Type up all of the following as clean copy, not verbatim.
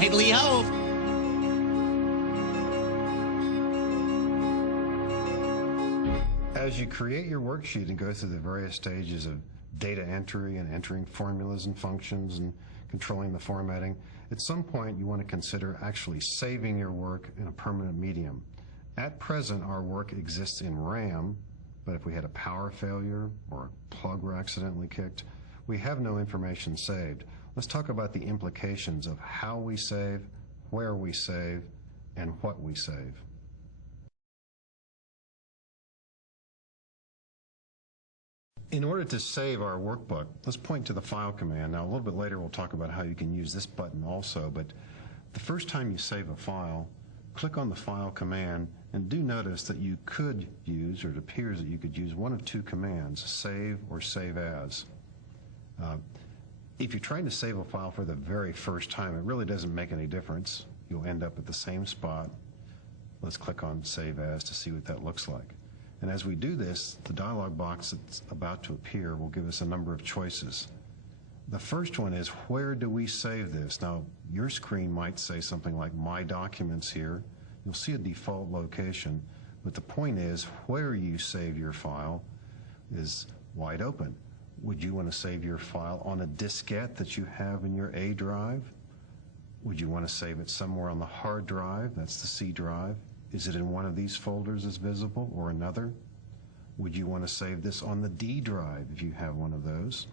Idly-ho! As you create your worksheet and go through the various stages of data entry and entering formulas and functions and controlling the formatting, at some point you want to consider actually saving your work in a permanent medium. At present, our work exists in RAM, but if we had a power failure or a plug were accidentally kicked, we have no information saved. Let's talk about the implications of how we save, where we save, and what we save. In order to save our workbook, let's point to the File command. Now, a little bit later, we'll talk about how you can use this button also, but the first time you save a file, click on the File command, and do notice that you could use, or it appears that you could use, one of two commands, save or save as. If you're trying to save a file for the very first time, it really doesn't make any difference. You'll end up at the same spot. Let's click on Save As to see what that looks like. And as we do this, the dialog box that's about to appear will give us a number of choices. The first one is, where do we save this? Now, your screen might say something like My Documents here. You'll see a default location, but the point is, where you save your file is wide open. Would you want to save your file on a diskette that you have in your A drive? Would you want to save it somewhere on the hard drive? That's the C drive. Is it in one of these folders as visible or another? Would you want to save this on the D drive if you have one of those?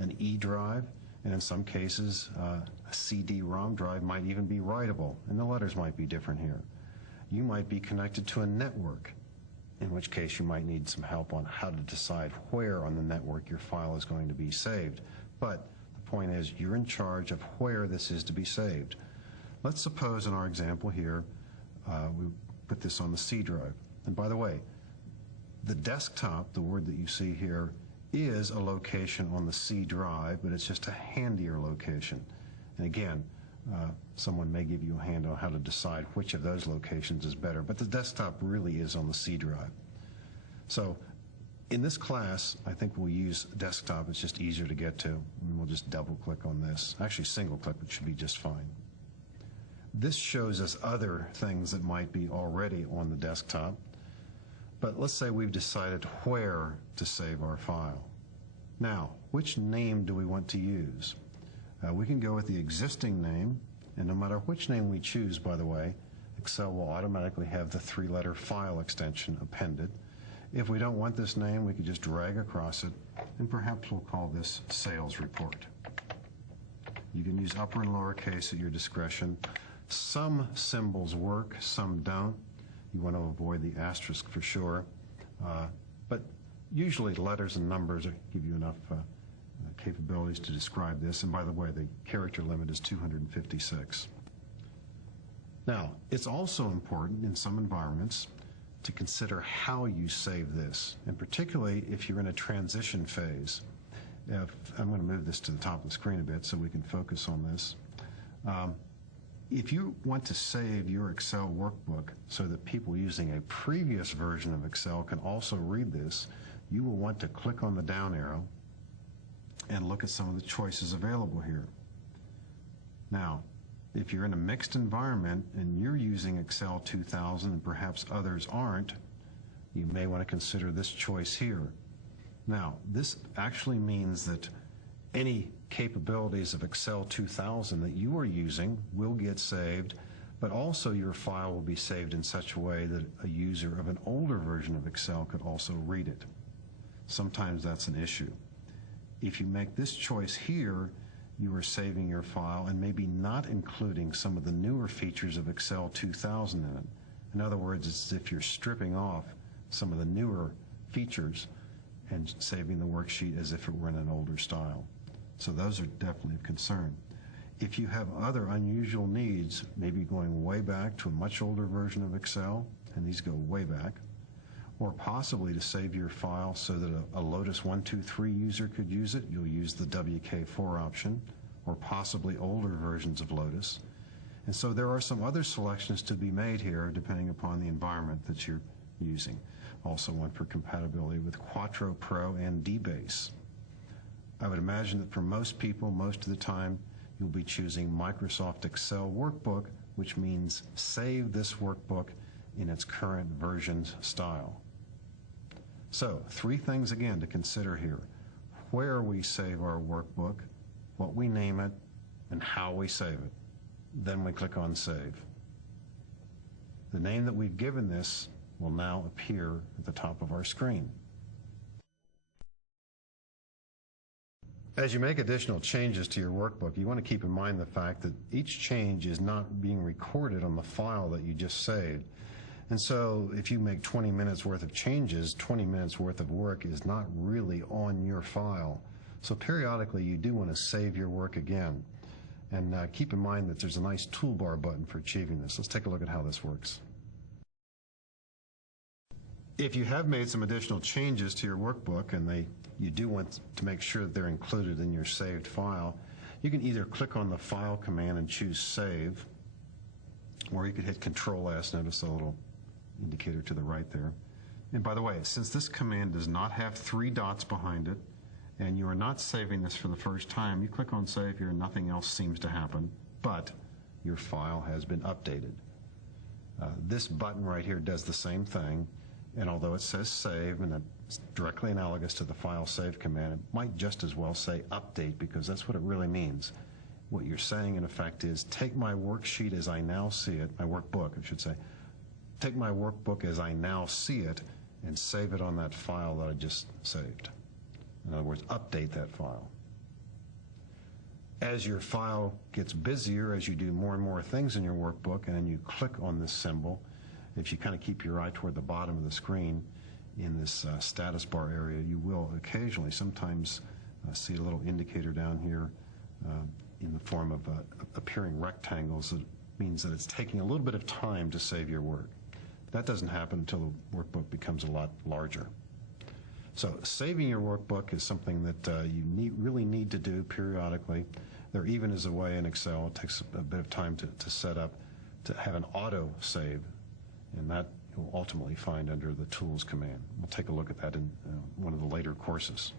An E drive, and in some cases a CD-ROM drive might even be writable, and the letters might be different here. You might be connected to a network, in which case you might need some help on how to decide where on the network your file is going to be saved. But the point is, you're in charge of where this is to be saved. Let's suppose in our example here, we put this on the C drive. And by the way, the desktop, the word that you see here, is a location on the C drive, but it's just a handier location. And again, someone may give you a hand on how to decide which of those locations is better, but the desktop really is on the C drive. So in this class, I think we'll use desktop. It's just easier to get to, and we'll just double click on this. Actually, single click, which should be just fine. This shows us other things that might be already on the desktop, but let's say we've decided where to save our file. Now, which name do we want to use? We can go with the existing name, and no matter which name we choose, by the way, Excel will automatically have the 3-letter file extension appended. If we don't want this name, we could just drag across it, and perhaps we'll call this Sales Report. You can use upper and lowercase at your discretion. Some symbols work, some don't. You want to avoid the asterisk for sure, but usually letters and numbers give you enough capabilities to describe this. And by the way, the character limit is 256. Now, it's also important in some environments to consider how you save this, and particularly if you're in a transition phase. I'm going to move this to the top of the screen a bit so we can focus on this. If you want to save your Excel workbook so that people using a previous version of Excel can also read this, you will want to click on the down arrow and look at some of the choices available here. Now, if you're in a mixed environment and you're using Excel 2000 and perhaps others aren't, you may want to consider this choice here. Now, this actually means that any capabilities of Excel 2000 that you are using will get saved, but also your file will be saved in such a way that a user of an older version of Excel could also read it. Sometimes that's an issue. If you make this choice here, you are saving your file and maybe not including some of the newer features of Excel 2000 in it. In other words, it's as if you're stripping off some of the newer features and saving the worksheet as if it were in an older style. So those are definitely of concern. If you have other unusual needs, maybe going way back to a much older version of Excel, and these go way back, or possibly to save your file so that a Lotus 123 user could use it, you'll use the WK4 option, or possibly older versions of Lotus. And so there are some other selections to be made here depending upon the environment that you're using. Also one for compatibility with Quattro Pro and DBase. I would imagine that for most people, most of the time, you'll be choosing Microsoft Excel Workbook, which means save this workbook in its current version style. So, 3 things again to consider here: where we save our workbook, what we name it, and how we save it. Then we click on Save. The name that we've given this will now appear at the top of our screen. As you make additional changes to your workbook, you want to keep in mind the fact that each change is not being recorded on the file that you just saved. And so if you make 20 minutes worth of changes, 20 minutes worth of work is not really on your file. So periodically you do want to save your work again. And keep in mind that there's a nice toolbar button for achieving this. Let's take a look at how this works. If you have made some additional changes to your workbook and you do want to make sure that they're included in your saved file, you can either click on the File command and choose Save, or you could hit Control-S. Notice the little indicator to the right there. And by the way, since this command does not have 3 dots behind it, and you are not saving this for the first time, you click on Save here and nothing else seems to happen, but your file has been updated. This button right here does the same thing, and although it says Save, and it's directly analogous to the File Save command, it might just as well say Update, because that's what it really means. What you're saying, in effect, is take my worksheet as I now see it, my workbook, I should say, take my workbook as I now see it and save it on that file that I just saved. In other words, update that file. As your file gets busier, as you do more and more things in your workbook, and then you click on this symbol, if you kind of keep your eye toward the bottom of the screen in this status bar area, you will occasionally sometimes see a little indicator down here in the form of appearing rectangles. That means that it's taking a little bit of time to save your work. That doesn't happen until the workbook becomes a lot larger. So saving your workbook is something that you really need to do periodically. There even is a way in Excel, it takes a bit of time to set up, to have an auto save, and that you'll ultimately find under the Tools command. We'll take a look at that in one of the later courses.